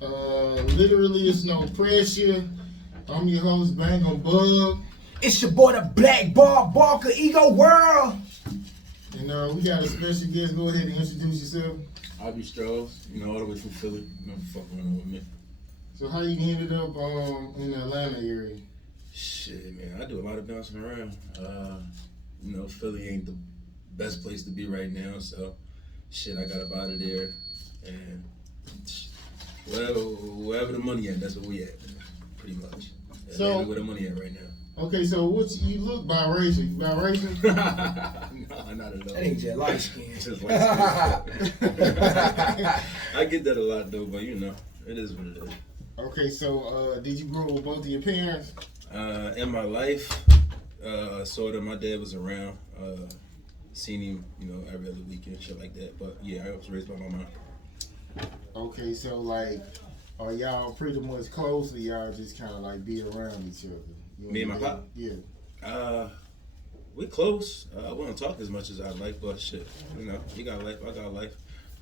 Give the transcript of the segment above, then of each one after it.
Literally, it's no pressure. I'm your host, Bang on Bug. It's your boy, the Black Bar Barker, Ego World. And we got a special guest. Go ahead and introduce yourself. I'll be Strauss, all the way from Philly. Fuck going on with me. So how you ended up in the Atlanta area? Shit, man, I do a lot of bouncing around. Philly ain't the best place to be right now, so shit, I got up out of there, and wherever the money at, that's where we at, pretty much. So where the money at right now. Okay, so you look biracial? You biracial? No, not at all. That ain't just light skin. Just light skin. I get that a lot though, but it is what it is. Okay, so did you grow up with both of your parents? In my life, sort of. My dad was around. Seen him, every other weekend, shit like that. But yeah, I was raised by my mom. Okay, so like, are y'all pretty much close, or y'all just kind of like be around each other? Me and my pop? Yeah. We close. I wouldn't talk as much as I'd like, but shit, he got life, I got life.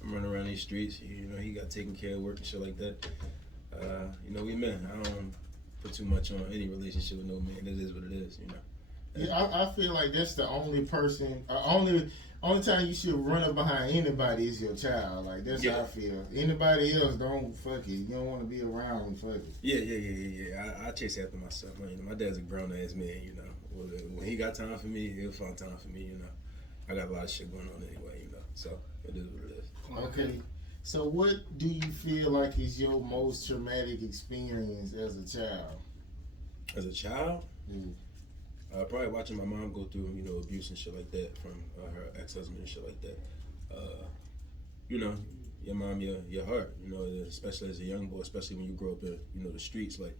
I'm running around these streets. He got taken care of, work and shit like that. We men. I don't put too much on any relationship with no man. It is what it is, Yeah, I feel like that's the only person, only time you should run up behind anybody is your child. Like, that's how I feel. Anybody else, don't fuck it. You don't want to be around and fuck it. Yeah. I chase after myself. My dad's a grown-ass man, When he got time for me, he'll find time for me, I got a lot of shit going on anyway, So, it is what it is. Okay. So what do you feel like is your most traumatic experience as a child? As a child? Mm. Probably watching my mom go through, abuse and shit like that from her ex-husband and shit like that. Your mom, your heart, especially as a young boy, especially when you grow up in, the streets, like,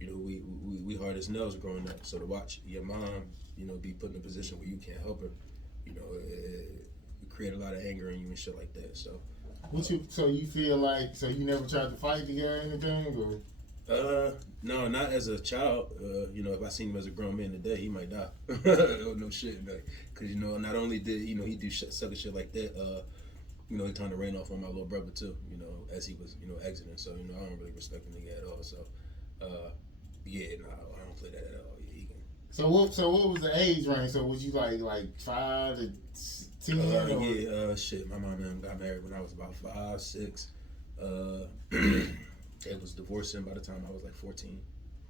we hard as nails growing up. So to watch your mom, be put in a position where you can't help her, it create a lot of anger in you and shit like that. So. So you feel like, you never tried to fight the guy or anything, or? No, not as a child. If I seen him as a grown man today, he might die. No shit, like, cause not only did he do sucker shit like that, he turned the rain off on my little brother too. As he was exiting. So I don't really respect the nigga at all. So, I don't play that at all. Yeah, he can. So what was the age range? So was you like 5 to 10? Shit. My mom and him got married when I was about 5, 6. It was divorcing by the time I was like 14.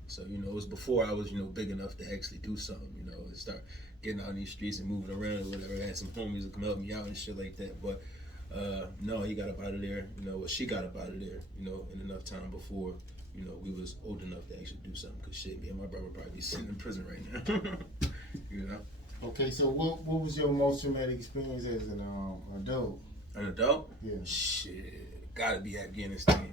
So, it was before I was, big enough to actually do something, and start getting out in these streets and moving around or whatever. I had some homies that come help me out and shit like that. But, no, he got up out of there, she got up out of there, in enough time before, we was old enough to actually do something. Because shit, me and my brother would probably be sitting in prison right now, Okay, so what was your most traumatic experience as an adult? An adult? Yeah. Shit, gotta be Afghanistan.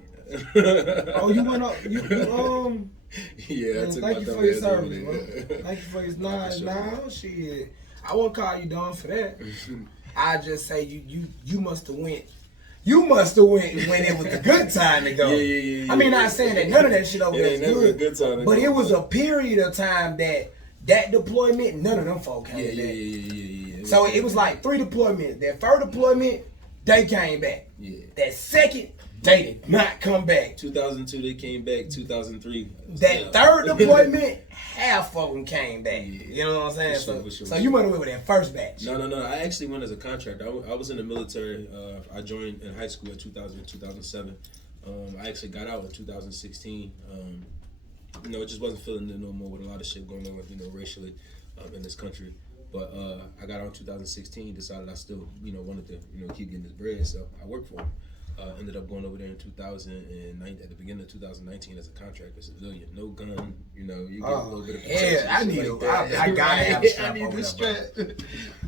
Oh, you went up. Yeah, I took thank you my for your dumb ass over service, there. bro. Thank you for your shit. I won't call you dumb for that. I just say you must have went. You must have went when it was a good time to go. Yeah. I mean, not saying that none of that shit over there is never a good time to but go. it was a period of time that deployment, none of them folk came back. Yeah. So it was like 3 deployments. That first deployment, they came back. Yeah. That second, they did not come back. 2002 they came back. 2003. That third deployment, half of them came back. Yeah. You know what I'm saying? For sure. So you went away with that first batch. No. I actually went as a contractor. I was in the military. I joined in high school in 2007. I actually got out in 2016. It just wasn't feeling it no more with a lot of shit going on with, racially in this country. But I got out in 2016, decided I still, wanted to, keep getting this bread. So I worked for him. Ended up going over there in 2009, at the beginning of 2019 as a contractor civilian. No gun, you get a little bit of protection. I need I gotta have a strap. I need the strap.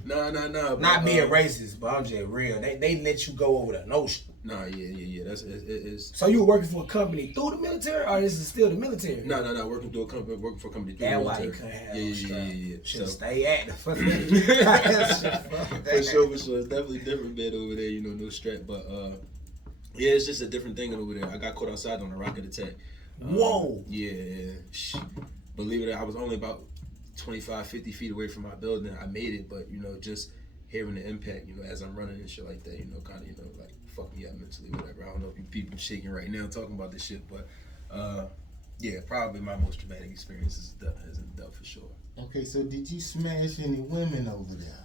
No. Not being racist, but I'm just real. They let you go over the notion. Nah, yeah. That's it's. So you were working for a company through the military, or this is still the military? No. Working for a company through the military. That's why you couldn't have no strap. Yeah. Should stay active. For sure. It's definitely different bed over there. No strap, but yeah, it's just a different thing over there. I got caught outside on a rocket attack. Whoa. Yeah. Believe it or not, I was only about 25, 50 feet away from my building. I made it, but just hearing the impact, you know, as I'm running and shit like that, you know, kind of, you know, like fuck me up mentally, whatever. I don't know if you people shaking right now talking about this shit, but yeah, probably my most traumatic experience is in the for sure. Okay, so did you smash any women over there?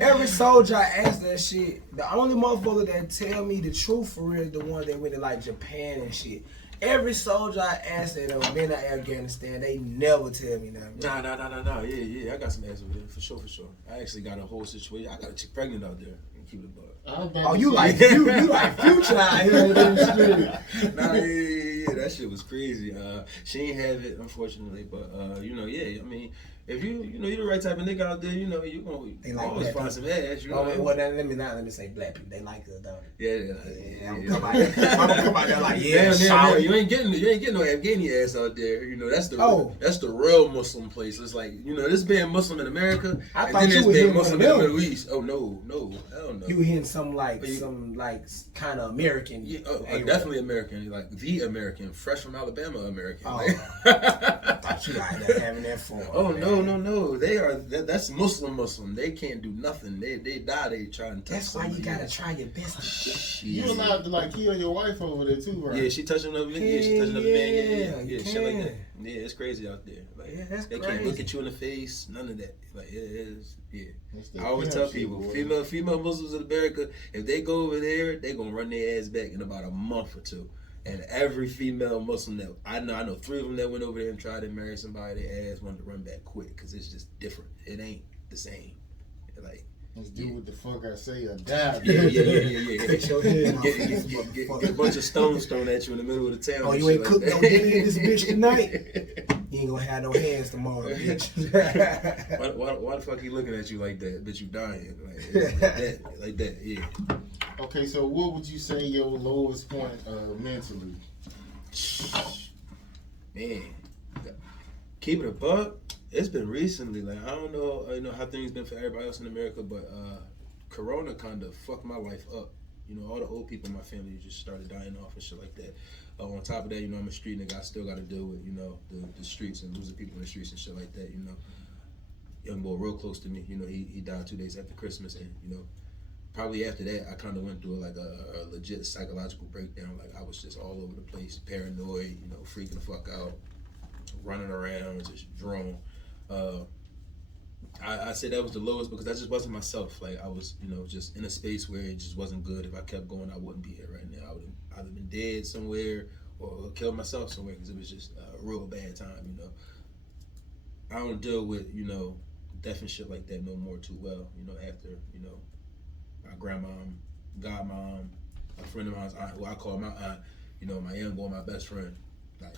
Every soldier I ask that shit, the only motherfucker that tell me the truth for real is the one that went to like Japan and shit. Every soldier I asked that been to Afghanistan, they never tell me nothing. Nah. Yeah. I got some ass over there for sure. I actually got a whole situation. I got a chick pregnant out there. Keep it above. Oh, you like Future out here in the street. Nah, yeah. That shit was crazy. She ain't have it, unfortunately, but you know, yeah. I mean, if you're the right type of nigga out there, you know, you gonna always find some ass. You know. Well, let me say black people. They like us, don't they? Yeah. I'm gonna come out there like, yeah, damn. You ain't getting no Afghani ass out there. You know, that's the real Muslim place. It's like, you know, this being Muslim in America, and then there's being Muslim in the Middle East. Oh no, hell no. You hitting some kind of American. Yeah, definitely American, like the American, fresh from Alabama American. Oh, I thought you out there having that form. Oh man. No. That's Muslim. They can't do nothing. They die. They try and touch. That's why you gotta try your best. You allowed to like kill your wife over there too, right? Yeah, she touching another man. Yeah, she touching another man. Yeah, shit like that. Yeah, it's crazy out there. Like, that's they crazy. can't look at you in the face. None of that. Like, it is. Yeah. I always tell people, female Muslims in America, if they go over there, they gonna run their ass back in about a month or two. And every female Muslim that I know 3 of them that went over there and tried to marry somebody, their ass wanted to run back quick because it's just different. It ain't the same. Like, let's do what the fuck I say or die. Yeah. Get a bunch of stones thrown at you in the middle of the town. Oh, you ain't cooked no dinner in this bitch tonight? You ain't gonna have no hands tomorrow, bitch. Why the fuck you looking at you like that? Bitch, you dying. Like that, yeah. Okay, so what would you say your lowest point mentally? Man, keep it a buck. It's been recently. Like, I don't know, how things been for everybody else in America, but Corona kind of fucked my life up. You know, all the old people in my family just started dying off and shit like that. On top of that, you know, I'm a street nigga. I still got to deal with, you know, the streets and losing people in the streets and shit like that. You know, young boy real close to me. You know, he died 2 days after Christmas, and you know, probably after that, I kind of went through like a legit psychological breakdown. Like, I was just all over the place, paranoid, you know, freaking the fuck out, running around, just drawn. I say that was the lowest because I just wasn't myself. Like, I was, you know, just in a space where it just wasn't good. If I kept going, I wouldn't be here right now. I would have either been dead somewhere or killed myself somewhere because it was just a real bad time, you know. I don't deal with, you know, death and shit like that no more too well, you know, after, you know, my grandmom, godmom, a friend of mine's aunt, who I call my aunt, you know, my young boy, my best friend. Like,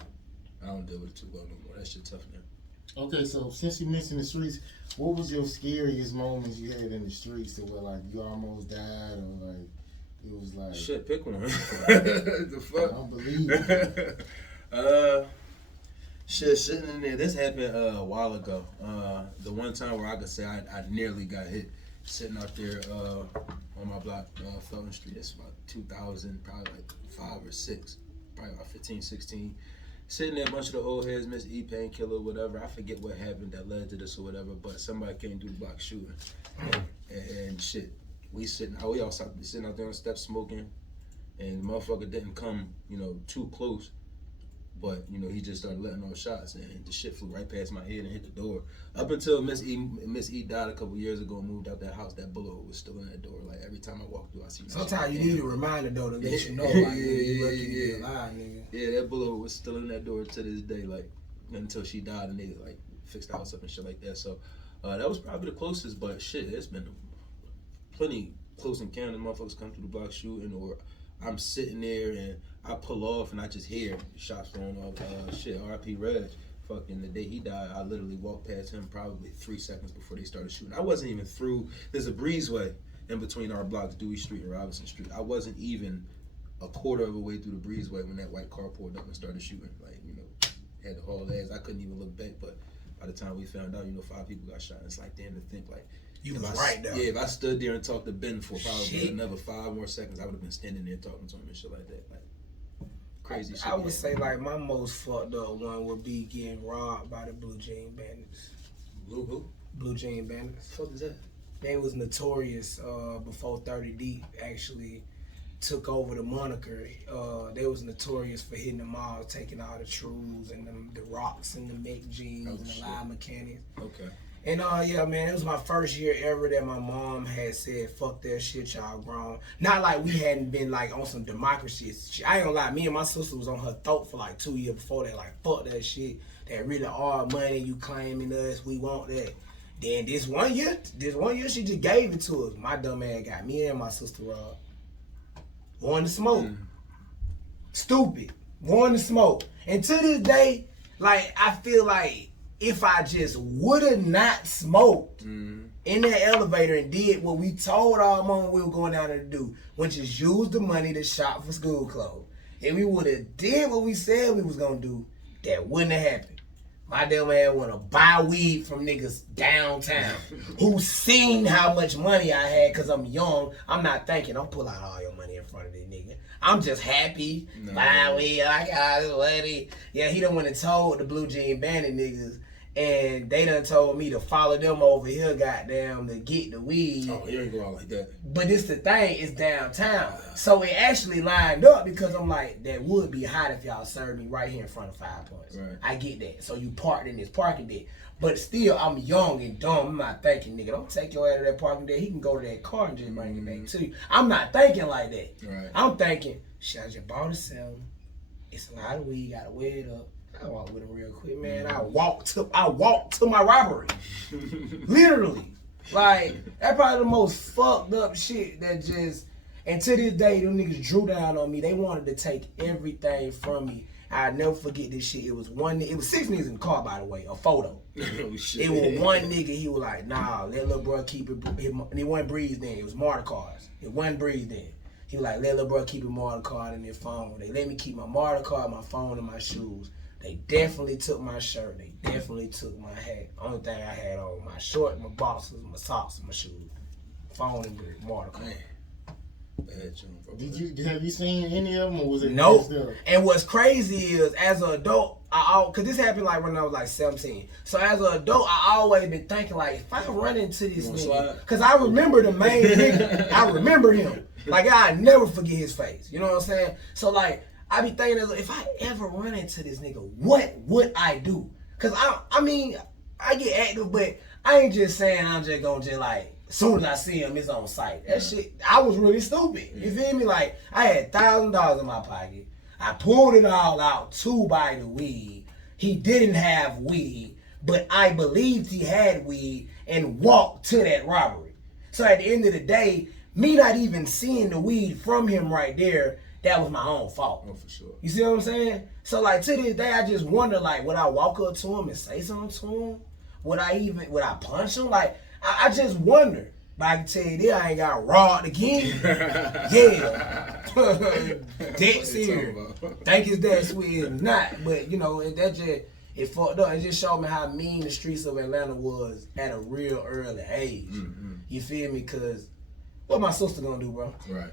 I don't deal with it too well no more. That shit tough now. Okay, so since you mentioned the streets, what was your scariest moments you had in the streets that were like you almost died or like it was like shit? Pick one. The fuck? I don't believe it. Shit, sitting in there. This happened a while ago. The one time where I could say I nearly got hit, sitting out there on my block, Felton Street. That's about 2000, probably like 5 or 6, probably about 15, 16. Sitting there, a bunch of the old heads, Miss E, Painkiller, whatever. I forget what happened that led to this or whatever, but somebody came through the block shooting. And shit, we all sitting out there on the steps smoking, and the motherfucker didn't come, you know, too close. But, you know, he just started letting off shots, and the shit flew right past my head and hit the door. Up until Miss E died a couple years ago and moved out that house, that bullet hole was still in that door. Like, every time I walk through, I see that. Sometimes you need a reminder, though, to let you know, like, you lucky to be alive, nigga. Yeah, that bullet hole was still in that door to this day, like, until she died, and they, like, fixed the house up and shit like that. So, that was probably the closest, but shit, it's been plenty close encounter. Motherfuckers come through the block shooting, or I'm sitting there and I pull off and I just hear shots thrown off. R.I.P. Reg. Fucking the day he died, I literally walked past him probably 3 seconds before they started shooting. I wasn't even through. There's a breezeway in between our blocks, Dewey Street and Robinson Street. I wasn't even a quarter of a way through the breezeway when that white car pulled up and started shooting. Like, you know, had to haul ass. I couldn't even look back. But by the time we found out, you know, 5 people got shot. It's like, damn, to think like. You was right though. Yeah, if I stood there and talked to Ben for probably another 5 more seconds, I would have been standing there talking to him and shit like that. Like, crazy shit. I would say like my most fucked up one would be getting robbed by the Blue Jean Bandits. Blue who? Blue Jean Bandits. What the fuck is that? They was notorious before 30 Deep actually took over the moniker. They was notorious for hitting the malls, taking all the trues and the rocks and the Mick jeans and the live mechanics. Okay. And yeah, man, it was my first year ever that my mom had said, "Fuck that shit, y'all grown." Not like we hadn't been like on some democracy shit. I ain't gonna lie, me and my sister was on her throat for like 2 years before that. Like, fuck that shit. That really our money, you claiming us, we want that. Then this one year, she just gave it to us. My dumb ass got me and my sister robbed. Wanting to smoke. Stupid. Wanting to smoke. And to this day, like, I feel like if I just would have not smoked in that elevator and did what we told our mom we were going down there to do, which is use the money to shop for school clothes. If we would have did what we said we was going to do, that wouldn't have happened. My damn ass want to buy weed from niggas downtown who seen how much money I had because I'm young. I'm not thinking, don't pull out all your money in front of this nigga. I'm just happy. No. Buy weed, I got this money. Yeah, he done went and told the Blue Jean Bandit niggas, and they done told me to follow them over here, goddamn, to get the weed. Oh, you ain't go out like that. But this the thing, it's downtown. So it actually lined up because I'm like, that would be hot if y'all served me right here in front of 5 Points. Right. I get that. So you parked in this parking deck. But still, I'm young and dumb. I'm not thinking, nigga, don't take your ass to that parking deck. He can go to that car and just bring it back to you. I'm not thinking like that. Right. I'm thinking, shit, I just bought a 7. It's a lot of weed, gotta wear it up. I walked with him real quick, man. I walked to my robbery. Literally. Like, that's probably the most fucked up shit that just, and to this day, them niggas drew down on me. They wanted to take everything from me. I'll never forget this shit. It was 6 niggas in the car, by the way, a photo. Oh, shit. It was one nigga, he was like, nah, let little bro keep it, and he wasn't breathed in. It was Marta cars. It wasn't breathed in. He was like, let little bro keep a Marta card in their phone. They let me keep my Marta card, my phone, and my shoes. They definitely took my shirt. They definitely took my hat. Only thing I had on, my short, my boxers, my socks, and my shoes. Phone and Marta card. Have you seen any of them, or was it nope? And what's crazy is, as an adult, cause this happened like when I was like 17. So as an adult, I always been thinking like, if I run into this nigga, cause I remember the main nigga, I remember him. Like I never forget his face. You know what I'm saying? So like, I be thinking, if I ever run into this nigga, what would I do? Cause I mean, I get active, but I ain't just saying I'm just gonna just like, as soon as I see him, it's on sight. That shit, I was really stupid. You feel me? Like, I had $1,000 in my pocket. I pulled it all out to buy the weed. He didn't have weed, but I believed he had weed and walked to that robbery. So at the end of the day, me not even seeing the weed from him right there, that was my own fault. Oh, for sure. You see what I'm saying? So like to this day, I just wonder like, would I walk up to him and say something to him? Would I punch him? Like, I just wonder. But I can tell you this, I ain't got robbed again. Yeah. Dead serious. Think it's that sweet or not. But you know, it fucked up. It just showed me how mean the streets of Atlanta was at a real early age. Mm-hmm. You feel me? Cause what my sister gonna do, bro? Right.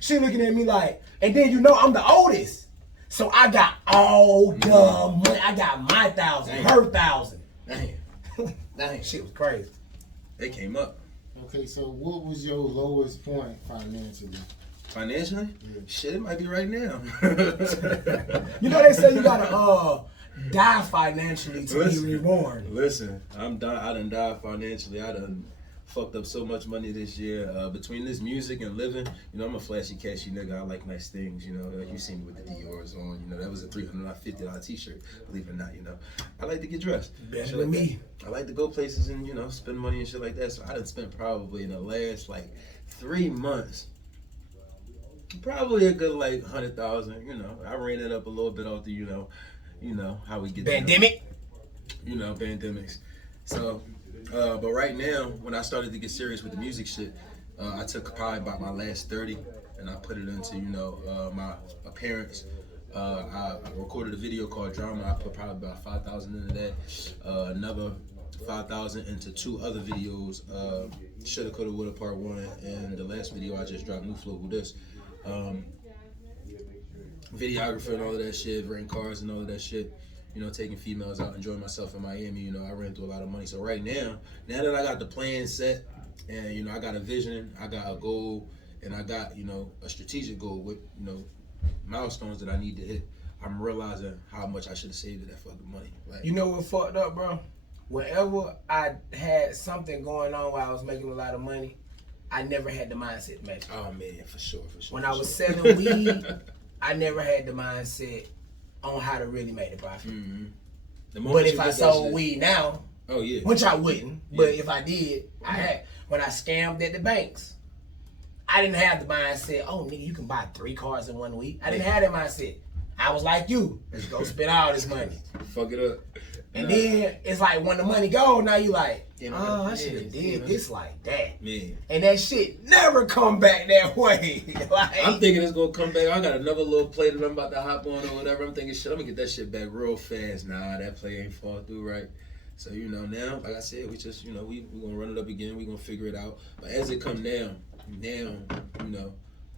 She looking at me like, and then you know I'm the oldest. So I got all the money. I got my 1,000, her 1,000. Damn. Shit was crazy. They came up. Okay, so what was your lowest point financially? Financially? Yeah. Shit, it might be right now. You know they say you gotta die financially to be reborn. Listen, I done died financially. I done fucked up so much money this year. Between this music and living, you know, I'm a flashy, cashy nigga. I like nice things, you know. Like you see me with the Dior's on, you know. That was a $350 t-shirt, believe it or not, you know. I like to get dressed. Better than me. I like to go places and, you know, spend money and shit like that. So I done spent probably in the last, like, 3 months, probably a good, like, 100,000, you know. I ran it up a little bit off the, you know, how we get pandemic. You know, pandemics. So... but right now, when I started to get serious with the music shit, I took probably about my last 30 and I put it into, you know, my appearance. I recorded a video called Drama. I put probably about 5,000 into that. Another 5,000 into 2 other videos. Shoulda, Coulda, Woulda Part 1. And the last video I just dropped, New Flow with this. Videographer and all of that shit, renting cars and all of that shit. taking females out, enjoying myself in Miami. I ran through a lot of money. So right now that I got the plan set, and I got a vision, I got a goal, and I got a strategic goal with milestones that I need to hit. I'm realizing how much I should have saved that fucking money. Like, you know what fucked up, bro? Whenever I had something going on where I was making a lot of money, I never had the mindset to make it. Oh man, for sure. When I was selling weed, I never had the mindset on how to really make the profit. Mm-hmm. But if I sold weed now, oh yeah, which I wouldn't, but if I did, I had. When I scammed at the banks, I didn't have the mindset, oh nigga, you can buy 3 cars in 1 week. I didn't have that mindset. I was like you, let's go spend all this money. Fuck it up. And then it's like when the money go, now you like, I should have did this like that. Man. And that shit never come back that way. Like, I'm thinking it's gonna come back. I got another little play that I'm about to hop on or whatever. I'm thinking, shit, I'm gonna get that shit back real fast. Nah, that play ain't fall through right. So now, like I said, we just we gonna run it up again. We gonna figure it out. But as it come down,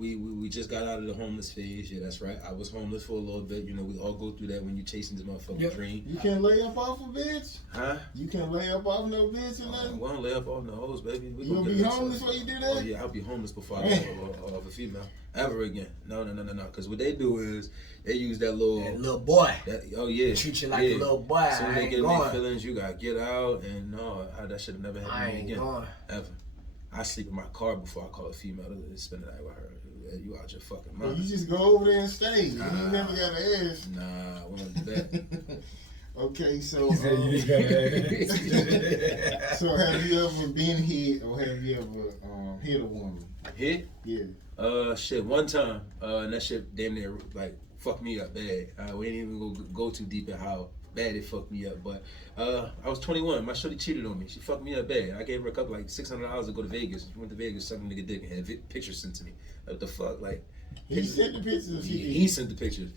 we just got out of the homeless phase. Yeah, that's right. I was homeless for a little bit. We all go through that when you're chasing this motherfucking dream. You can't lay up off a bitch? Huh? You can't lay up off no bitch or nothing? We don't lay up off no hoes, baby. You gonna be homeless before you do that? Oh yeah, I'll be homeless before I lay off a female. Ever again. No. Because what they do is they use that little boy. Oh yeah. Treat you like a little boy. So when they get in their feelings, you gotta get out, and that should have never happened to me again. Going. Ever. I sleep in my car before I call a female to spend the night with her. You out your fucking mind. Well, you just go over there and stay. You never gotta ask. Nah, I won't do that. Okay, so so have you ever been hit or have you ever hit a woman? Hit? Yeah. Shit, one time, and that shit damn near like fucked me up bad. We ain't even go too deep in how bad it fucked me up, but I was 21. My shorty cheated on me. She fucked me up bad. I gave her a couple like $600 to go to Vegas. She went to Vegas, sucking nigga dick, and had pictures sent to me. What the fuck, like? He sent the pictures. He sent the pictures.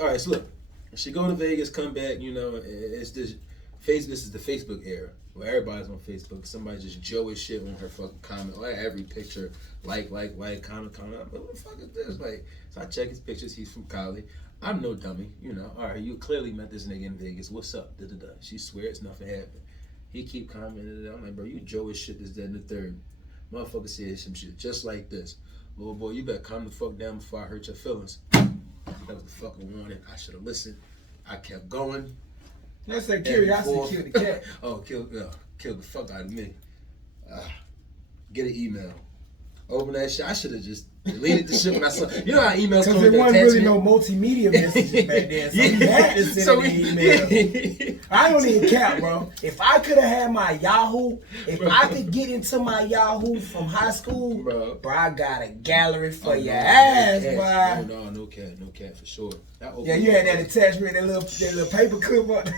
All right, so look, she go to Vegas, come back. It's this. This is the Facebook era where everybody's on Facebook. Somebody just Joey shit on her fucking comment. Like every picture, like, comment. I'm like, what the fuck is this? Like, so I check his pictures. He's from Cali. I'm no dummy, All right, you clearly met this nigga in Vegas. What's up? Da-da-da. She swears nothing happened. He keep commenting. I'm like, bro, you Joey shit this, that, and the third. Motherfucker said some shit just like this. Little boy, you better calm the fuck down before I hurt your feelings. That was the fucking warning. I should have listened. I kept going. Let's say curiosity killed the cat. Oh, killed the fuck out of me. Get an email. Open that shit. I should have just deleted the shit when I saw. You know how emails come with the attachment? Because there wasn't really no multimedia messages back then. So you had to send an email. I don't even cap, bro. If I could have had my Yahoo, if I could get into my Yahoo from high school, bro, I got a gallery for your ass, boy. No cat for sure. Yeah, you had that attachment, that little paper clip up.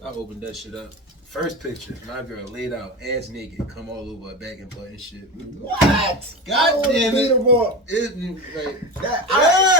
I opened that shit up. First picture, my girl laid out, ass naked, come all over her back and butt and shit. What? God damn it.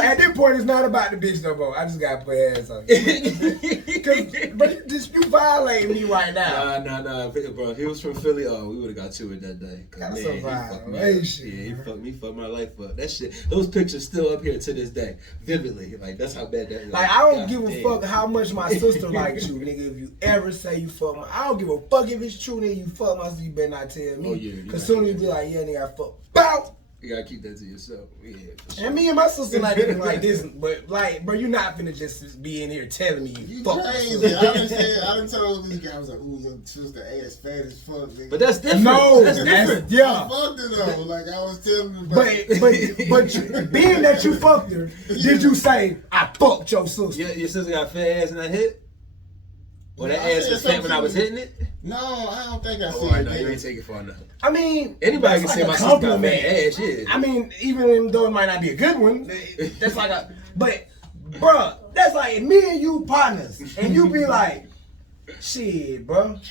At this point, it's not about the bitch no more. I just gotta put ass on you. But you violating me right now. Nah, bro. If he was from Philly, we would have got to it that day. That's a violation. Yeah, he fucked my life up. That shit, those pictures still up here to this day, vividly. Like, that's how bad that was. Like, I don't give a fuck how much my sister likes you, nigga. If you ever say you fuck my, I don't give a fuck if it's true, nigga. You fuck my sister, you better not tell me. Oh, yeah. Cause soon as you be like, yeah, nigga, I fuck. Bow! You gotta keep that to yourself. Yeah, for sure. And me and my sister like this, but like, bro, you not finna just be in here telling me you fuck crazy. I done told this guy, I was like, ooh, your sister ass fat as fuck, nigga. But that's different. No, that's different. Yeah. I fucked her though. Like I was telling him about But being that you fucked her, did you say I fucked your sister? Yeah, your sister got fat ass and I hit? Well, that ass was fat when I was hitting it? No, I don't think I said that. No, you ain't take it far enough. I mean, anybody can say my sister got fat ass, yeah. I mean, even though it might not be a good one, that's like but, bruh, that's like me and you partners, and you be like, shit, bruh.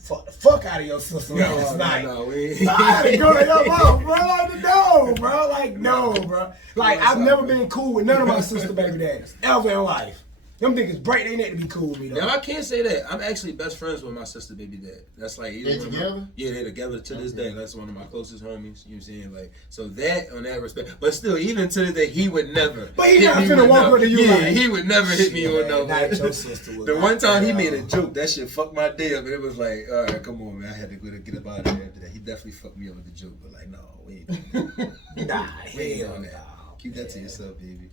Fuck the fuck out of your sister last night. No, I had to go to your mouth, bro. Like, no, bro. Like, no, bro. Like, I've never been cool with none of my sister baby daddies ever in life. Them niggas break their neck to be cool with me though. Now I can't say that. I'm actually best friends with my sister baby dad. That's like They together? Yeah, they're together to this day. That's one of my closest homies. You know what I'm saying? Like, so that on that respect. But still, even to this day, he would never. But he not finna walk up to you like, he would never hit me on no. Not your sister. The one time he made a joke, that shit fucked my day up, and it was like, all right, come on, man. I had to go to get up out of there after that. He definitely fucked me up with the joke, but like, no, we ain't. Nah, We hell on no. that. Keep that to yourself, baby.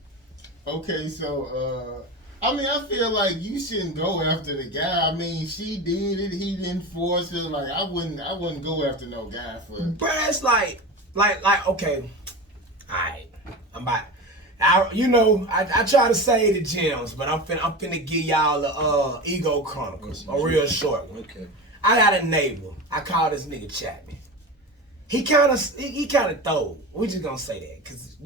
Okay, so I mean, I feel like you shouldn't go after the guy. I mean, she did it. He didn't force her. Like I wouldn't go after no guy for. But it's like, okay, all right, I'm about. I try to say the gems, but I'm finna give y'all the ego chronicles, a real short one. Okay. I got a neighbor. I call this nigga Chapman. He kind of throw. We just gonna say that, cause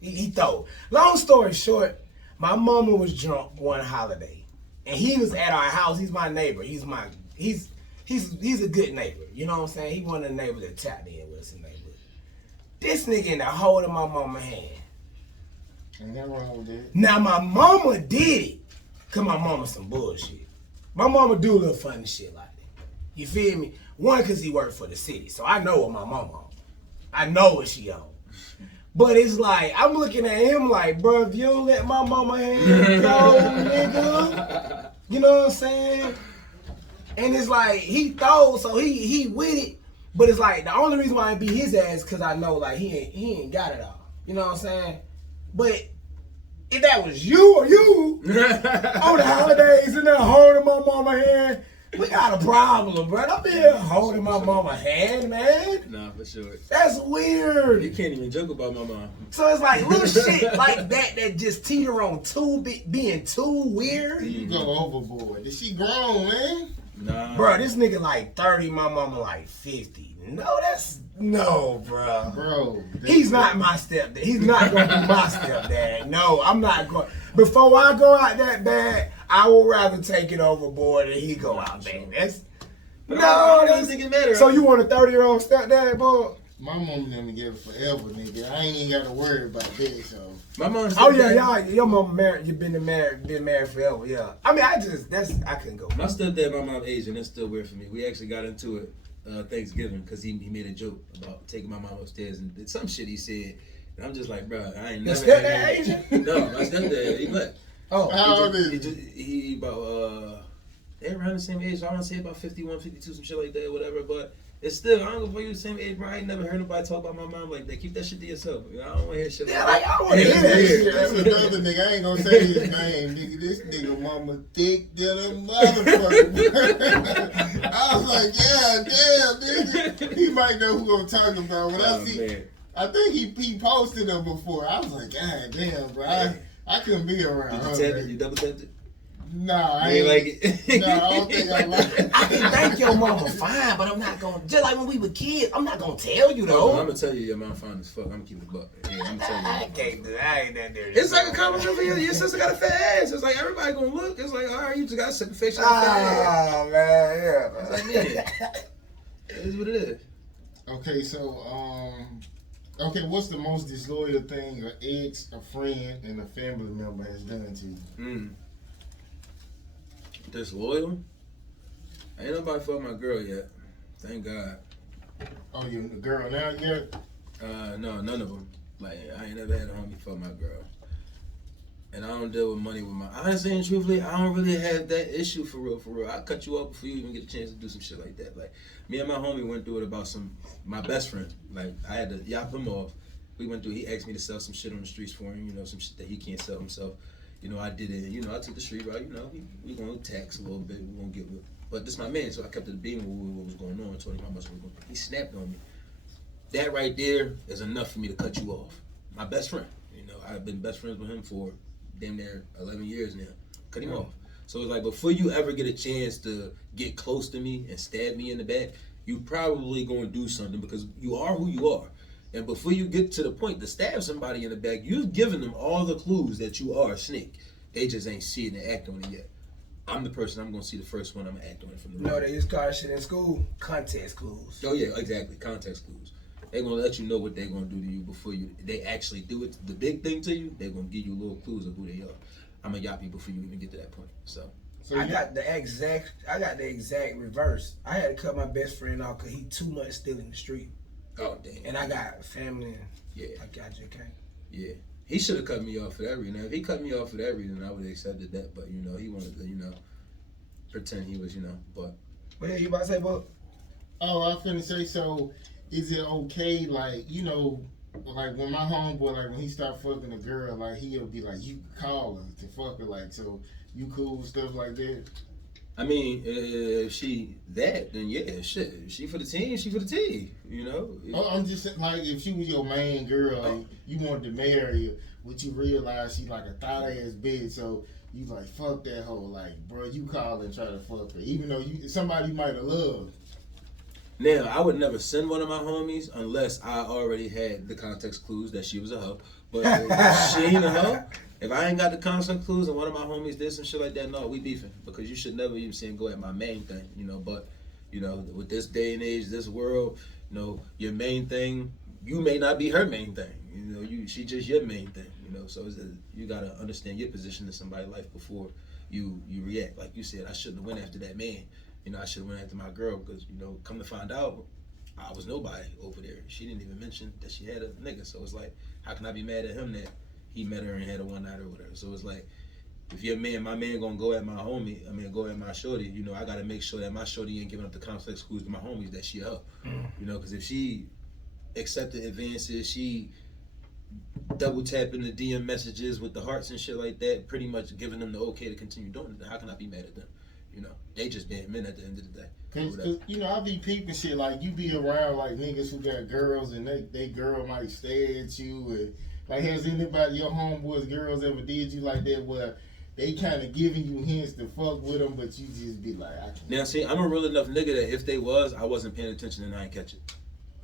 he throw. Long story short, my mama was drunk one holiday, and he was at our house. He's my neighbor. He's a good neighbor. You know what I'm saying? He one of the neighbors that tapped in with us in the neighborhood. This nigga in the holding my mama hand. Ain't nothing wrong with that. Now my mama did it, cause my mama some bullshit. My mama do a little funny shit like that. You feel me? One, cause he worked for the city, so I know what my mama on. I know what she on. But it's like, I'm looking at him like, bro, if you don't let my mama hand go, nigga. You know what I'm saying? And it's like, he throw, so he with it. But it's like, the only reason why I beat his ass, cause I know like he ain't got it all. You know what I'm saying? But if that was you or you on the holidays and then holding my mama hand, we got a problem, bro. I'm here holding my mama hand, man. Nah, for sure. That's weird. You can't even joke about my mom. So it's like little shit like that just teeter on being too weird. You go overboard. Is she grown, man? Nah. Bro, this nigga like 30, my mama like 50. No, bro. Bro. He's not my stepdad. He's not going to be my stepdad. No, I'm not going. Before I go out that bad, I would rather take it overboard than he go out bad. That's I don't think it matters. So you want a 30-year-old stepdad, boy? My mom been together forever, nigga. I ain't even got to worry about that, so. My mom's. Oh yeah, your mama married. You've been married forever. Yeah. I mean, I couldn't go. My stepdad, my mom Asian. That's still weird for me. We actually got into it Thanksgiving because he made a joke about taking my mom upstairs and did some shit he said. And I'm just like, bro, I ain't never. Your stepdad Asian? No, my stepdad, he black. Oh, How old is He about they're around the same age. So I want to say about 51, 52, some shit like that, whatever. But it's still, I don't know if you the same age, bro. I ain't never heard nobody talk about my mom like that. Keep that shit to yourself. I don't want to hear shit like that. I don't want to hear that shit. That's another nigga. I ain't gonna say his name, nigga. This nigga mama thick than a motherfucker. I was like, yeah, damn, nigga. He might know who I'm talking about. When I see, man. I think he posted him before. I was like, God damn, bro. I couldn't be around her. Did you tap it? You double tapped it? Nah, I You ain't ain't like it? No, I don't think I like it. I can thank your mama fine, but I'm not gonna. Just like when we were kids, I'm not gonna tell you though. I'm gonna tell you your mom fine as fuck. I'm gonna keep it buck. Yeah, I'm gonna tell you. I can't do that. I ain't that dirty. It's like a compliment for you. Your sister got a fat ass. It's like everybody gonna look. It's like, all right, you just got a face on a fat ass. Oh man, yeah. It's like, man, it is what it is. Okay, so what's the most disloyal thing an ex, a friend, and a family member has done to you? Disloyal? Ain't nobody fucked my girl yet. Thank God. Oh, you a girl now yet? No, none of them. Like, I ain't never had a homie fuck my girl. And I don't deal with money with my... Honestly and truthfully, I don't really have that issue for real, for real. I cut you off before you even get a chance to do some shit like that. Like, me and my homie went through it about my best friend. Like, I had to yap him off. We went through, he asked me to sell some shit on the streets for him, some shit that he can't sell himself. I did it. I took the street route. We gonna tax a little bit. We gonna get with. But this my man, so I kept it being what was going on. Told him how much was going. He snapped on me. That right there is enough for me to cut you off. My best friend. I've been best friends with him for damn near 11 years now. Cut him off. So it's like before you ever get a chance to get close to me and stab me in the back, you probably gonna do something because you are who you are. And before you get to the point to stab somebody in the back, you've given them all the clues that you are a snake. They just ain't seeing and act on it yet. I'm the person, I'm going to see the first one, I'm going to act on it from the No, they used to call that shit in school context clues. Oh, yeah, exactly. Context clues. They're going to let you know what they're going to do to you before they actually do it. The big thing to you, they're going to give you little clues of who they are. I'm a yappy before you even get to that point. So I got the exact reverse. I had to cut my best friend off because he too much still in the street. Oh damn. And I got family. And Yeah. I got you, okay. Yeah. He should have cut me off for that reason. If he cut me off for that reason, I would have accepted that. But you know, he wanted to, you know, pretend he was, you know. But yeah, you about to say, Buck? Oh, I was finna say, so is it okay, like, you know, like when my homeboy, like when he start fucking a girl, like he'll be like, you call her to fuck her, like, so you cool with stuff like that? I mean, if she that, then yeah, shit. If she for the team, she for the team. You know. Oh, I'm just saying, like, if she was your main girl and you wanted to marry her, would you realize she like a thought ass bitch? So you like, fuck that hoe, like, bro, you call and try to fuck her, even though you somebody you might have loved. Now, I would never send one of my homies unless I already had the context clues that she was a hoe. But if she ain't a hoe, if I ain't got the context clues and one of my homies did some shit like that, no, we beefing. Because you should never even see him go at my main thing, you know. But, you know, with this day and age, this world, you know, your main thing, you may not be her main thing. You know, she just your main thing, you know. So you got to understand your position in somebody's life before you react. Like you said, I shouldn't have went after that man. You know, I should have went after my girl because, you know, come to find out, I was nobody over there. She didn't even mention that she had a nigga. So it's like, how can I be mad at him that he met her and had a one night or whatever? So it's like, if your man, my man gonna go at my homie, go at my shorty, you know, I gotta make sure that my shorty ain't giving up the complex clues to my homies that she up. You know, because if she accepted advances, she double tapping the DM messages with the hearts and shit like that, pretty much giving them the okay to continue doing it, then how can I be mad at them? You know, they just being men at the end of the day. Cause you know, I be peeping shit, like you be around like niggas who got girls and they girl might stare at you, and like, has anybody, your homeboys girls ever did you like that where they kind of giving you hints to fuck with them, but you just be like, I can't. Now see, I'm a real enough nigga that if they was, I wasn't paying attention and I ain't catch it.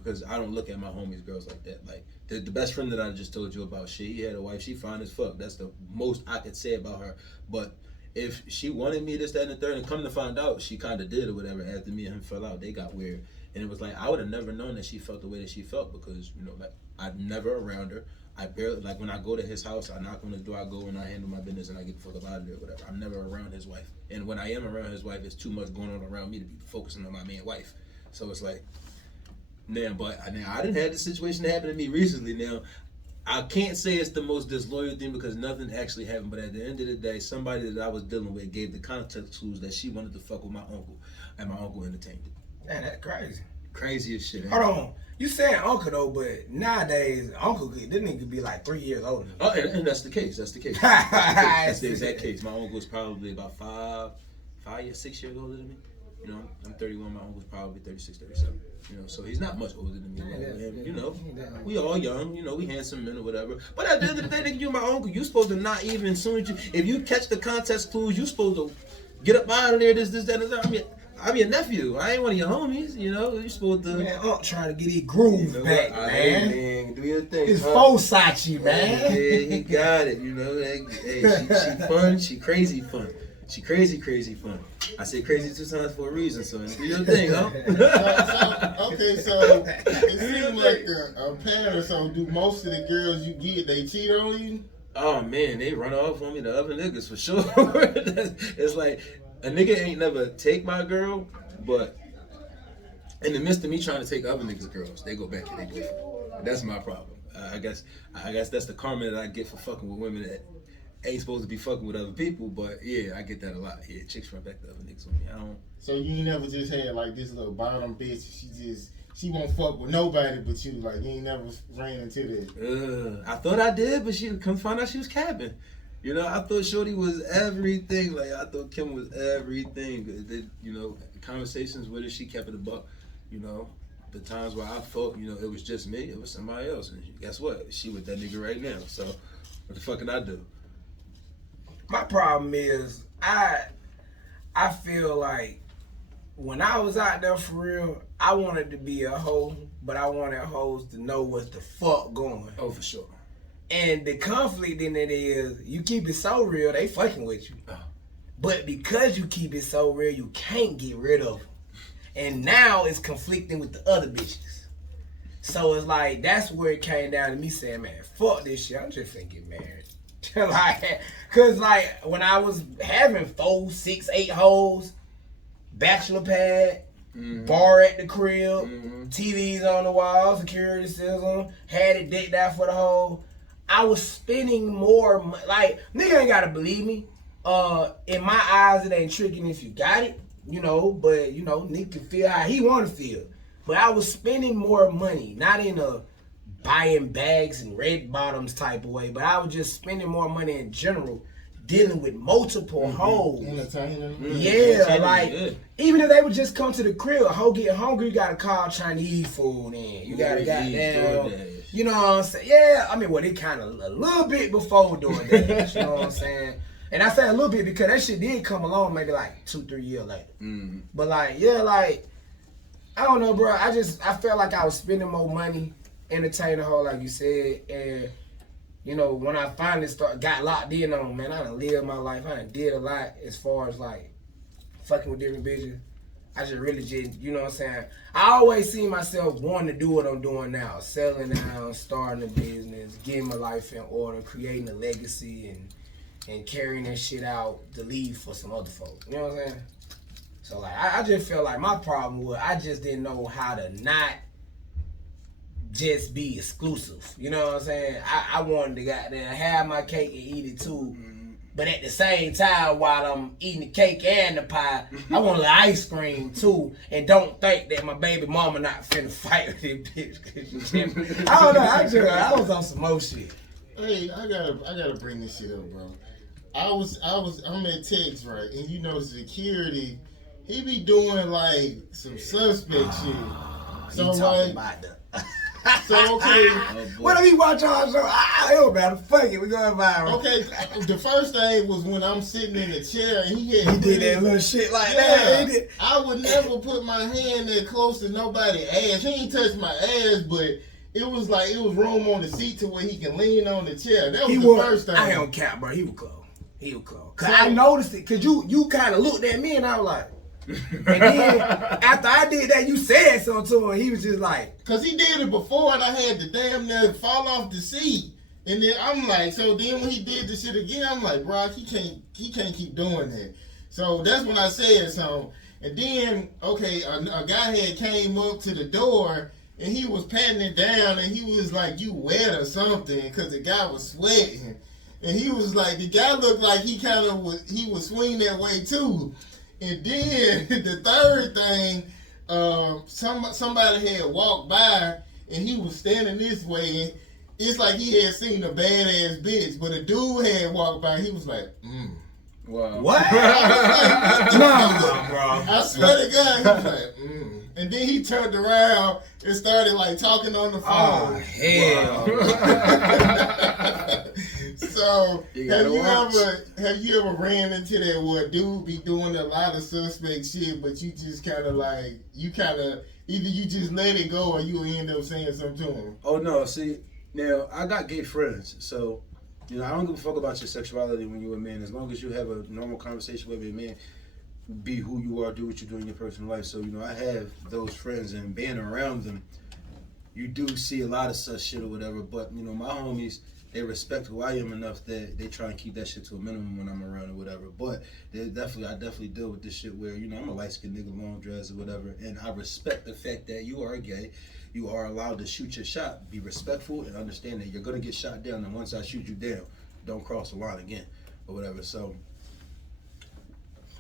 Because I don't look at my homies girls like that. Like, the best friend that I just told you about, he had a wife, she fine as fuck. That's the most I could say about her. But if she wanted me this, that, and the third, and come to find out, she kind of did or whatever. After me and him fell out, they got weird. And it was like, I would have never known that she felt the way that she felt because, you know, like, I'm never around her. I barely, like, when I go to his house, I knock on the door, I go and I handle my business and I get the fuck up out of there or whatever. I'm never around his wife. And when I am around his wife, there's too much going on around me to be focusing on my man wife. So it's like, but I didn't have this situation that happened to me recently. Now, I can't say it's the most disloyal thing because nothing actually happened, but at the end of the day, somebody that I was dealing with gave the context clues that she wanted to fuck with my uncle, and my uncle entertained it. Man, that's crazy. Crazy as shit. Hold on. You saying uncle though, but nowadays, uncle, this nigga could be like 3 years older. Oh, and that's the case. That's the case. That's the exact case. My uncle was probably about 6 years older than me. You know, I'm 31, my uncle's probably 36, 37. You know, so he's not much older than me. And, you know, we all young, you know, we handsome men or whatever. But at the end of the day, nigga, you my uncle. You supposed to not even, as soon as if you catch the context clues, you supposed to get up out of there, this, that, and that. I'm your nephew. I ain't one of your homies, you know. You supposed to. Man, Unc trying to get his groove back, man. Man. Do your thing. It's Fosachi, man. Yeah, he got it, you know. Hey, she fun. She crazy fun. She crazy fun. I said crazy 2 times for a reason, so do your thing, huh? So it seems like a pattern. So do most of the girls you get, they cheat on you? Oh man, they run off on me, the other niggas for sure. It's like a nigga ain't never take my girl, but in the midst of me trying to take other niggas' girls, they go back to their boyfriend. That's my problem. I guess that's the karma that I get for fucking with women that ain't supposed to be fucking with other people, but yeah, I get that a lot. Yeah, chicks run back to other niggas with me. I don't. So you never just had like this little bottom bitch, she won't fuck with nobody but you, like you ain't never ran into that. I thought I did, but she come find out she was capping. You know, I thought Shorty was everything. Like I thought Kim was everything. You know, conversations with her, she kept it a buck. You know, the times where I thought, you know, it was just me, it was somebody else. And guess what? She with that nigga right now. So what the fuck can I do? My problem is I feel like when I was out there for real, I wanted to be a hoe, but I wanted hoes to know what's the fuck going. Oh, for sure. And the conflict in it is you keep it so real, they fucking with you. Oh. But because you keep it so real, you can't get rid of them. And now it's conflicting with the other bitches. So it's like, that's where it came down to me saying, man, fuck this shit, I'm just finna get married. like, cause like when I was having 4, 6, 8 hoes, bachelor pad, bar at the crib, TVs on the wall, security system, had it decked out for the whole. I was spending more like nigga ain't gotta believe me. In my eyes, it ain't tricking if you got it, But nigga can feel how he want to feel. But I was spending more money, not in a buying bags and red bottoms type of way, but I was just spending more money in general, dealing with multiple hoes. Entertaining. Yeah, like even if they would just come to the crib, a hoe get hungry, you gotta call Chinese food in. You gotta goddamn. You know what I'm saying? Yeah, I mean, well, it kind of a little bit before doing that. You know what I'm saying? And I say a little bit because that shit did come along maybe like 2-3 years later. But like, yeah, like, I don't know, bro. I felt like I was spending more money entertaining a hoe, like you said. And, when I finally got locked in on, man, I done lived my life. I done did a lot as far as like fucking with different bitches. I just really you know what I'm saying? I always see myself wanting to do what I'm doing now. Selling down, starting a business, getting my life in order, creating a legacy, and carrying that shit out to leave for some other folk. You know what I'm saying? So, like, I just feel like my problem was I just didn't know how to not just be exclusive. You know what I'm saying? I wanted to goddamn have my cake and eat it too. But at the same time, while I'm eating the cake and the pie, I want a little ice cream too. And don't think that my baby mama not finna fight with this bitch. I don't know. I was on some more shit. Hey, I gotta bring this shit up, bro. I'm at Tex, right? And security, he be doing like some suspect shit. So like, so okay. What if he watch our show? It don't matter. Fuck it, we going viral. Okay, the first thing was when I'm sitting in the chair and he did that little shit like that. He did. I would never put my hand that close to nobody's ass. He ain't touched my ass, but it was like it was room on the seat to where he can lean on the chair. That was the first thing. I don't count, bro. He was close. Cause I noticed it. Cause you kind of looked at me and I was like. And then after I did that, you said something to him. He was just like, cause he did it before, and I had to damn near fall off the seat. And then I'm like, so then when he did the shit again, I'm like, bro, he can't keep doing that. So that's when I said something. And then okay, a guy had came up to the door and he was patting it down, and he was like, you wet or something, cause the guy was sweating. And he was like, the guy looked like he was swinging that way too. And then the third thing, somebody had walked by and he was standing this way, and it's like he had seen a badass bitch, but a dude had walked by and he was like, Wow. What? Nah, bro. I swear to God, he was like, And then he turned around and started like talking on the phone. Oh, hell. Wow. So have you ever ran into that where a dude be doing a lot of suspect shit, but you just kind of either you just let it go or you end up saying something to him? Oh no, see, now I got gay friends, so I don't give a fuck about your sexuality when you're a man. As long as you have a normal conversation with a man, be who you are, do what you do in your personal life. So I have those friends, and being around them, you do see a lot of such shit or whatever. But my homies, they respect who I am enough that they try and keep that shit to a minimum when I'm around or whatever. But I definitely deal with this shit where, I'm a light-skinned nigga, long dress or whatever, and I respect the fact that you are gay. You are allowed to shoot your shot. Be respectful and understand that you're going to get shot down, and once I shoot you down, don't cross the line again or whatever. So,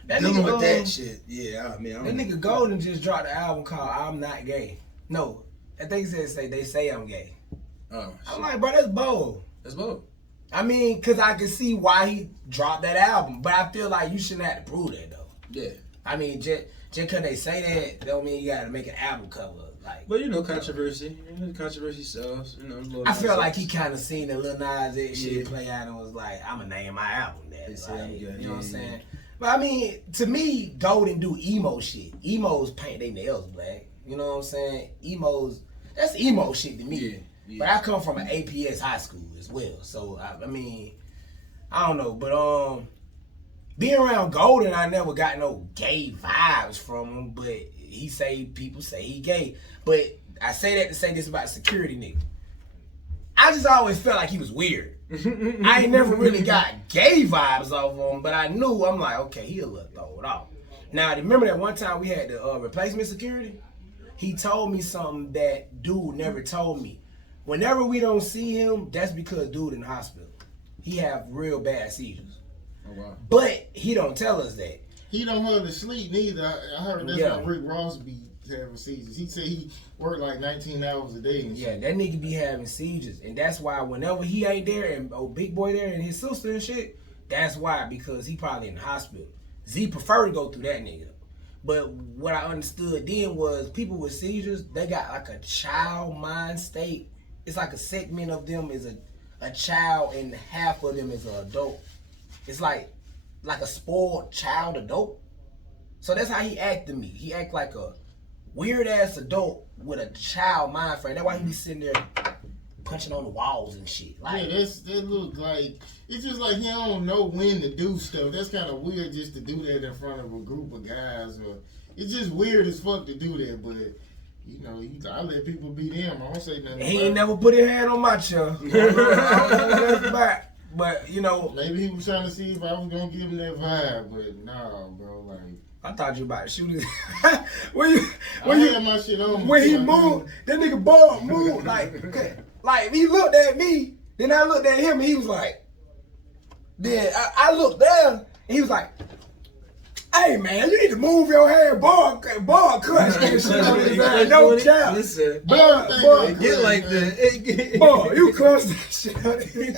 dealing with that shit, yeah, I mean, that nigga Golden just dropped an album called I'm Not Gay. No, I think it says they say I'm gay. Oh, I'm like, bro, that's bold. That's bold. I mean, because I can see why he dropped that album, but I feel like you shouldn't have to prove that, though. Yeah. I mean, just because they say that, don't mean you got to make an album cover. Like, but controversy. Controversy sells. I feel like he kind of seen the Lil Nas X shit play out and was like, I'm going to name my album that. Like, you know what I'm saying? But I mean, to me, Golden do emo shit. Emos paint their nails black. You know what I'm saying? That's emo shit to me. Yeah. But I come from an APS high school as well. So, I mean, I don't know. But being around Golden, I never got no gay vibes from him. But people say he gay. But I say that to say this about security nigga. I just always felt like he was weird. I ain't never really got gay vibes off of him, but I knew, I'm like, okay, he a little throwed off. Now, remember that one time we had the replacement security? He told me something that dude never told me. Whenever we don't see him, that's because dude in the hospital. He have real bad seizures. Oh, wow. But he don't tell us that. He don't hardly sleep neither. I heard that's why Rick Ross be having seizures. He said he worked like 19 hours a day. And yeah, that nigga be having seizures. And that's why whenever he ain't there and Big Boy there and his sister and shit, that's why, because he probably in the hospital. Z prefer to go through that nigga. But what I understood then was people with seizures, they got like a child mind state. It's like a segment of them is a child and half of them is an adult. It's like a spoiled child adult. So that's how he act to me. He act like a weird ass adult with a child mind frame. That's why he be sitting there punching on the walls and shit. Like, yeah, that look like, it's just like he don't know when to do stuff. That's kind of weird just to do that in front of a group of guys. Or it's just weird as fuck to do that. But you know, I let people be them. I don't say nothing. He ain't never put his hand on my chair. I don't know back. But you know, maybe he was trying to see if I was gonna give him that vibe. But nah, bro, like. I thought you about to shoot his. I had my shit on. When he moved, that nigga ball moved like he looked at me, then I looked at him and he was like, then I looked down and he was like, hey man, you need to move your hand, ball clutch and shit on his ass. No cap. Listen, Boy, get like that. Boy, you clutched that shit on his.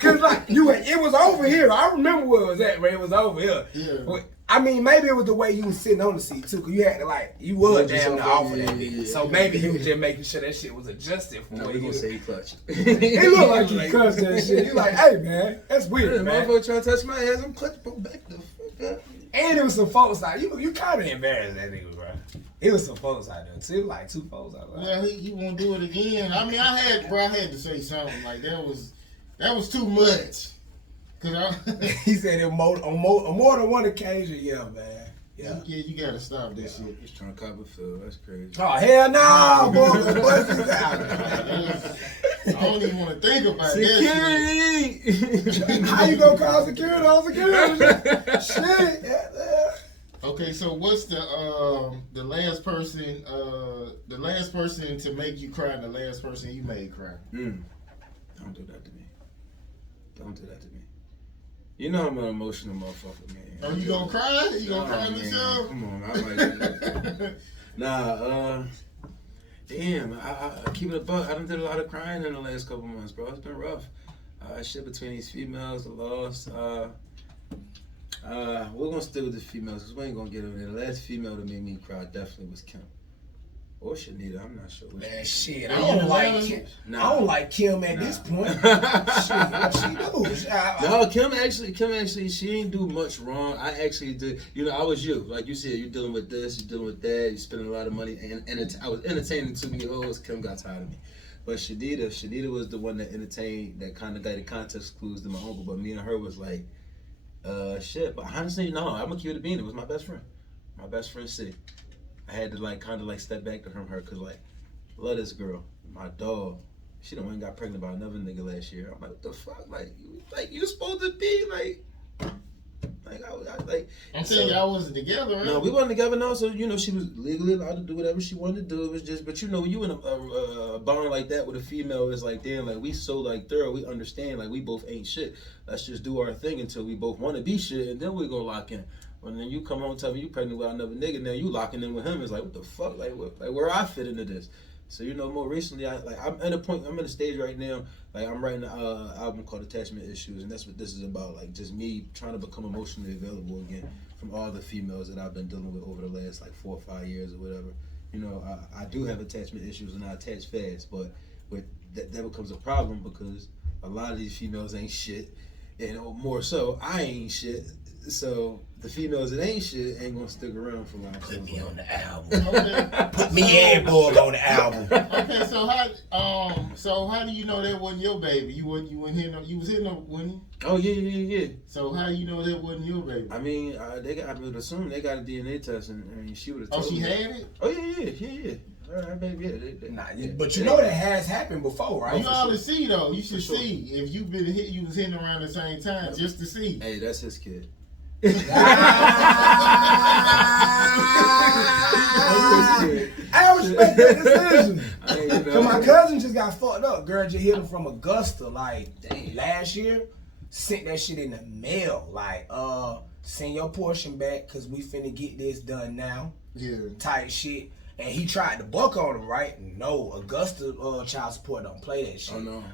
Cause like it was over here. I remember where it was at, man. It was over here. Yeah. I mean, maybe it was the way you was sitting on the seat too, cause you had to like, you was damn near off of that nigga. So maybe he was just making sure that shit was adjusted for No, what we he gonna was. say he clutched. He looked like he cussed that shit. He like, hey man, that's weird, man. Motherfucker trying to touch my ass, I'm clutching, bro, back the fuck up. And it was some folks out. You kind of embarrassed that nigga, bro. It was some folks out there too, like 2 folks out there. Well, he won't do it again. I mean, I had to say something like that was too much. Cause He said it on more than one occasion, yeah, man. Yeah. Yeah, you gotta stop that shit. He's trying to cop a feel. That's crazy. Oh hell no, boy! Bust his out. I don't even want to think about Security! How you gonna call security on security? Shit. Yeah. Okay, so what's the last person to make you cry and the last person you made cry? Don't do that to me. Don't do that to me. You know I'm an emotional motherfucker, man. Are you gonna cry? You gonna cry man. yourself? Come on, I might do that. Nah, damn, I keep it a buck. I done did a lot of crying in the last couple months, bro. It's been rough. Shit between these females, the loss. We're gonna stick with the females because we ain't gonna get them there. The last female that made me cry definitely was Kim. Or Shanita, I'm not sure. Man, shit, I don't like Kim. Nah. I don't like Kim at this point. Shit, what she do? No, Kim actually, she ain't do much wrong. I actually did. You know, I was you. Like you said, you're dealing with this, you're dealing with that, you're spending a lot of money, and I was entertaining too many hoes. Kim got tired of me. But Shanita was the one that entertained, that kind of got the context clues to my uncle. But me and her was like, shit. But honestly, no, I'm gonna keep it a bean. It was my best friend. My best friend, City. I had to kind of step back from her because love this girl, my dog. She done went and got pregnant by another nigga last year. I'm like, what the fuck? You supposed to be I'm saying y'all wasn't together, right? No, we wasn't together. No, so you know she was legally allowed to do whatever she wanted to do. It was just, but you know, you in a bond like that with a female, it's like, damn, we so thorough. We understand, we both ain't shit. Let's just do our thing until we both want to be shit, and then we go lock in. When then you come home and tell me you pregnant with another nigga, now you locking in with him. It's like, what the fuck? Where I fit into this? So, you know, more recently, I'm at a point, I'm at a stage right now, I'm writing an album called Attachment Issues, and that's what this is about, just me trying to become emotionally available again from all the females that I've been dealing with over the last 4 or 5 years or whatever. You know, I do have attachment issues and I attach fast, but that becomes a problem because a lot of these females ain't shit, and more so, I ain't shit. So the females that ain't shit ain't gonna stick around for long. Put me on the album. Okay. Put me and Bull on the album. Okay, so how do you know that wasn't your baby? You was hitting her, wasn't you? Oh yeah. So how do you know that wasn't your baby? I mean, I would assume they got a DNA test, and she would have. Oh, she had it? Oh yeah. All right, baby. But you know that has happened before, right? You ought to see though. You should see if you been hit. You was hitting around the same time just to see. Hey, that's his kid. I respect that decision. Cause my cousin just got fucked up. Girl just hit him from Augusta like last year. Sent that shit in the mail. Like, send your portion back because we finna get this done now. Yeah. Type shit. And he tried to buck on him, right? No, Augusta child support don't play that shit. Oh no.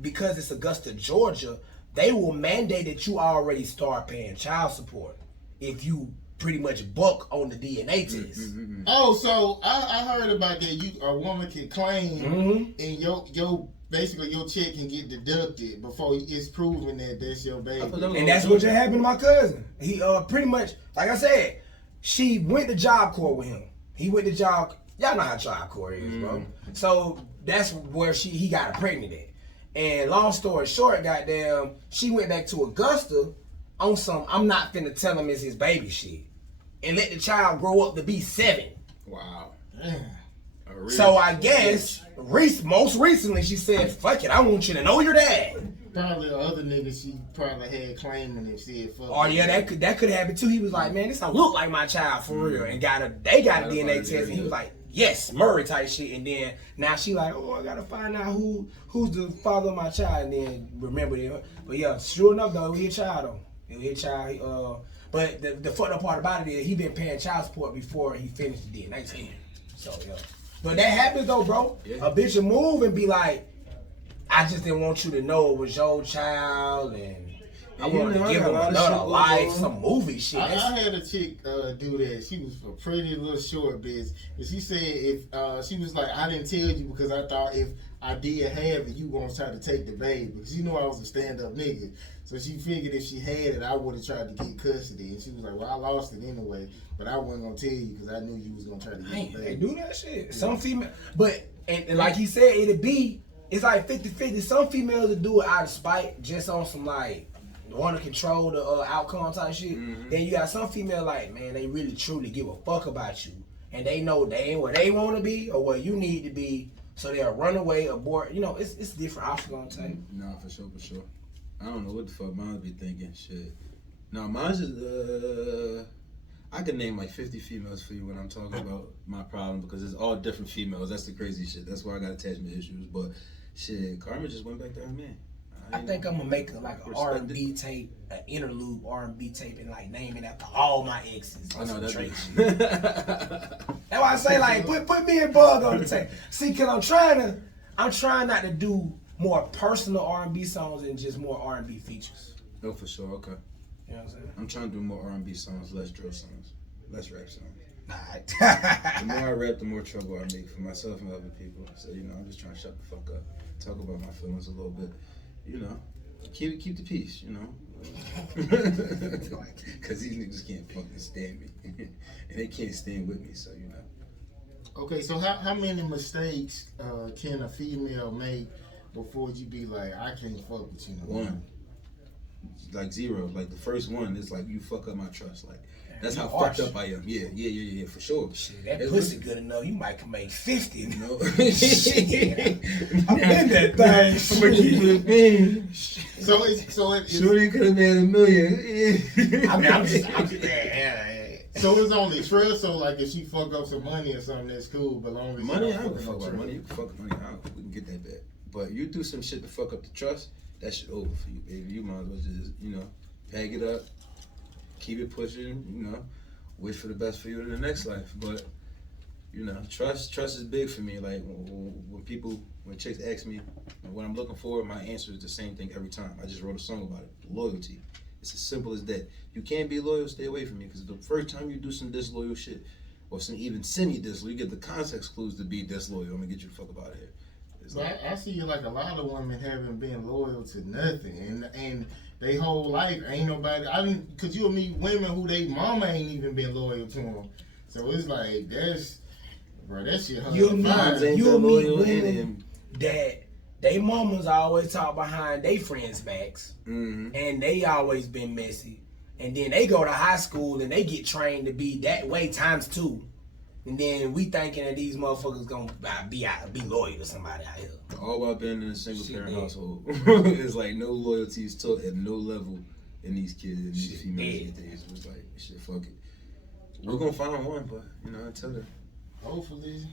Because it's Augusta, Georgia, they will mandate that you already start paying child support if you pretty much buck on the DNA test. Oh, so I heard about that. A woman can claim and your basically your check can get deducted before it's proven that that's your baby. And that's what just happened to my cousin. He pretty much, like I said, she went to Job Corps with him. He went to Job. Y'all know how Job Corps is, bro. So that's where he got her pregnant at. And long story short, goddamn, she went back to Augusta on some I'm not finna tell him it's his baby shit. And let the child grow up to be 7. Wow. So I guess most recently she said, fuck it, I want you to know your dad. Probably the other nigga she probably had claiming and said fuck. Oh yeah, that could happen too. He was like, man, this don't look like my child for real. And they got a DNA test and he was like, yes, Murray type shit. And then now she like, oh, I gotta find out who's the father of my child. And then remember it. But yeah, sure enough though, he a child though. He a child. But the fucked up part about it is he been paying child support before he finished the DNA test. So yeah. But that happens though, bro. Yeah. A bitch will move and be like, I just didn't want you to know it was your child and I wanted to give him another life, some movie shit. I had a chick do that. She was a pretty little short bitch. And she said if she was like, I didn't tell you because I thought if I did have it, you gonna try to take the baby. Because you know I was a stand-up nigga. So she figured if she had it, I would have tried to get custody. And she was like, well, I lost it anyway. But I wasn't gonna tell you because I knew you was gonna try to get the baby. They do that shit. Yeah. Some female, but and like he said, it's like 50-50. Some females will do it out of spite, just on some like want to control the outcome type shit. Then you got some female like, man, they really truly give a fuck about you, and they know they ain't where they want to be or where you need to be, so they'll run away, abort. You know, it's different options on tape. Nah, for sure. I don't know what the fuck mine be thinking. Shit. No, mine's just I can name like 50 females for you when I'm talking about my problem because it's all different females. That's the crazy shit. That's why I got attachment issues. But shit, Karma just went back to her man. I think I'm gonna make an R&B tape, an interlude R&B tape, and like name it after all my exes. I know that. That's why I say like put me and Bug on the tape. See, cause I'm trying not to do more personal R&B songs and just more R&B features. No, for sure. Okay. You know what I'm saying? I'm trying to do more R&B songs, less drill songs, less rap songs. Alright. The more I rap, the more trouble I make for myself and other people. So, you know, I'm just trying to shut the fuck up, talk about my feelings a little bit, you know, keep the peace, you know. Because these niggas can't fucking stand me. And they can't stand with me, so, you know. Okay, so how many mistakes can a female make before you be like, I can't fuck with you no more? One. Like 0. Like the first one is like you fuck up my trust. Like that's how fucked up I am. Yeah, for sure. Shit, that pussy good enough. You might can make 50. You know. Shit. I'm in that thing. I'm gonna keep it a bean. So it's Shorty could have made $1 million. I mean, I'm just So it's only trust. So like if she fuck up some money or something, that's cool. But long as money, I don't fuck about money. You can fuck money out. We can get that back. But you do some shit to fuck up the trust. That shit over for you, baby. You might as well just, you know, bag it up, keep it pushing, you know, wish for the best for you in the next life. But, you know, trust is big for me. Like, when chicks ask me what I'm looking for, my answer is the same thing every time. I just wrote a song about it. Loyalty. It's as simple as that. You can't be loyal, stay away from me. Because the first time you do some disloyal shit, or some even semi-disloyal, you get the context clues to be disloyal. I'm going to get you the fuck up out of here. But I see like a lot of women haven't been loyal to nothing, and they whole life ain't nobody. Cause you'll meet women who they mama ain't even been loyal to them. So it's like that shit. You'll meet women that they mamas always talk behind they friends' backs, and they always been messy, and then they go to high school and they get trained to be that way times 2. And then we thinking that these motherfuckers gonna be loyal to somebody out here. All while being in a single Shit, parent man. household. It's like no loyalty is taught at no level in these kids, in these Shit, females yeah. these days. It's like, shit, fuck it. We're gonna find one, but, until then. Hopefully,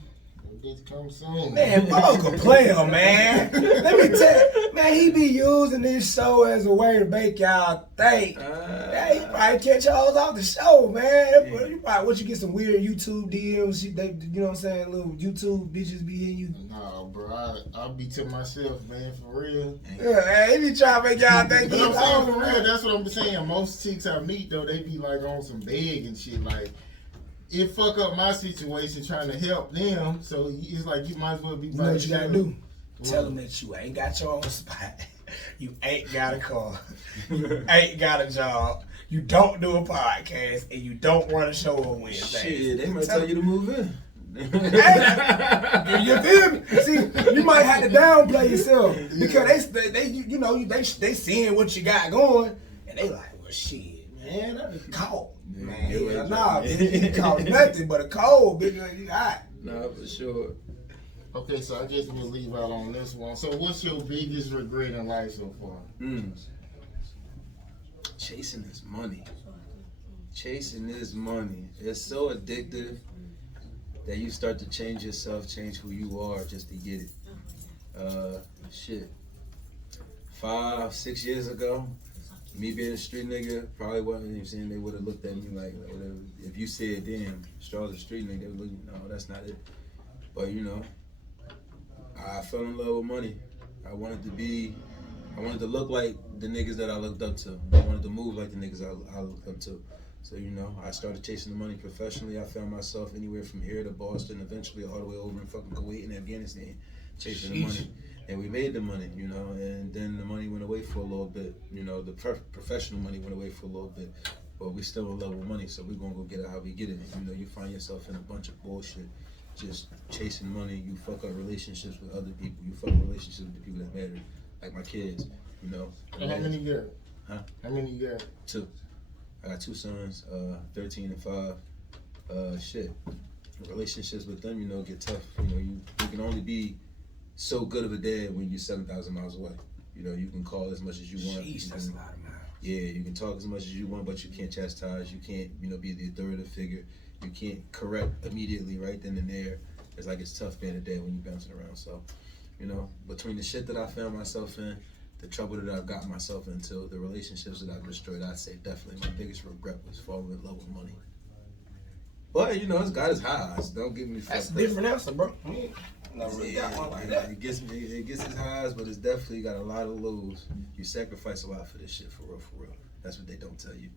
it'll get to come soon. Man, Bo's a player, man. Let me tell you, man, he be using this show as a way to make y'all think. Yeah, he probably catch y'all off the show, man. You probably, what, you get some weird YouTube DMs, you know what I'm saying? Little YouTube bitches be in you. Nah, bro, I'll be to myself, man, for real. Yeah, man, he be trying to make y'all think But he's I'm saying on for the real, real. that's what I'm saying. Most chicks I meet, though, they be like on some beg and shit. Like, it fuck up my situation trying to help them. So it's like you might as well be You know what you gotta do? What? Tell them that you ain't got your own spot. You ain't got a car. You ain't got a job. You don't do a podcast, and you don't run a show on Wednesdays. Shit, they might tell you to move in. Hey, you feel me? See, you might have to downplay yourself because they seeing what you got going, and they like, well, shit, man, that be cold, man. Yeah, Nah, bitch, you caught nothing but a cold, bitch. You hot. Nah, for sure. Okay, so I guess we'll leave out on this one. So what's your biggest regret in life so far? Chasing this money. Chasing this money. It's so addictive that you start to change yourself, change who you are just to get it. Shit. 5-6 years ago, me being a street nigga probably wasn't even saying they would have looked at me like if you said, damn, Straw's a street nigga, they would look, no, that's not it. But I fell in love with money. I wanted to look like the niggas that I looked up to. I wanted to move like the niggas I looked up to. So, I started chasing the money professionally. I found myself anywhere from here to Boston, eventually all the way over in fucking Kuwait and Afghanistan, chasing the money. And we made the money, and then the money went away for a little bit. The professional money went away for a little bit. But we still in love with money, so we're going to go get it how we get it. You find yourself in a bunch of bullshit. Just chasing money, you fuck up relationships with other people. You fuck up relationships with the people that matter, like my kids. And how many you got? Huh? How many you got? 2. I got 2 sons, 13 and 5. Shit, relationships with them, get tough. You can only be so good of a dad when you're 7,000 miles away. You can call as much as you want. Jeez, that's a lot of miles. Yeah, you can talk as much as you want, but you can't chastise. You can't, be the authoritative figure. You can't correct immediately right then and there. It's tough being a dad when you're bouncing around. So, between the shit that I found myself in, the trouble that I've gotten myself into, the relationships that I've destroyed, I'd say definitely my biggest regret was falling in love with money. But, it's got its highs. Don't get me fucked up. That's a different answer, bro. Never really got one like that. It gets its highs, but it's definitely got a lot of lows. You sacrifice a lot for this shit, for real. That's what they don't tell you.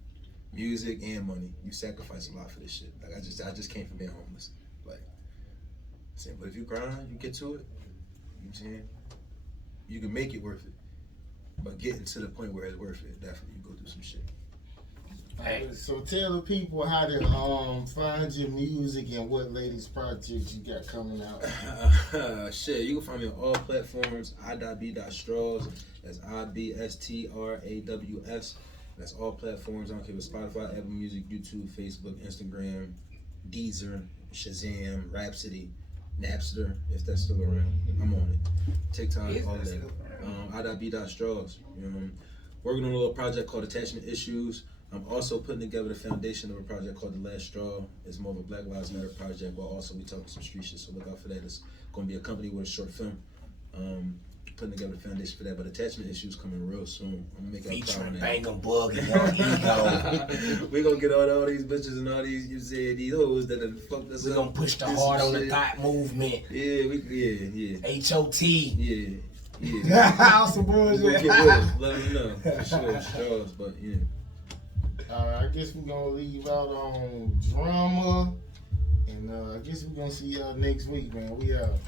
Music and money, you sacrifice a lot for this shit. Like I just came from being homeless. But if you grind, you get to it. You know what I'm saying? You can make it worth it. But getting to the point where it's worth it, definitely you go through some shit. Hey. So tell the people how to find your music and what latest projects you got coming out. Shit, you can find me on all platforms. I.B.Straws. That's IBSTRAWS. That's all platforms. I don't care what Spotify, Apple Music, YouTube, Facebook, Instagram, Deezer, Shazam, Rhapsody, Napster, if that's still around. I'm on it. TikTok, all that. I.B.Straws. Working on a little project called Attachment Issues. I'm also putting together the foundation of a project called The Last Straw. It's more of a Black Lives Matter project, but also we talking some street shit, so look out for that. It's going to be accompanied with a short film. Putting together the foundation for that, but Attachment Issues coming real soon. I'm gonna make featuring Bangum Bug and Young Ego. We're gonna get all these bitches and all these these hoes that have fucked us We're up. gonna push the hard on the thought movement. Yeah. HOT. Yeah. Awesome We're bullshit. gonna get with it. Let them know for sure, Straws, but yeah. I guess we're gonna leave out on drama, and I guess we're gonna see y'all next week, man. We out.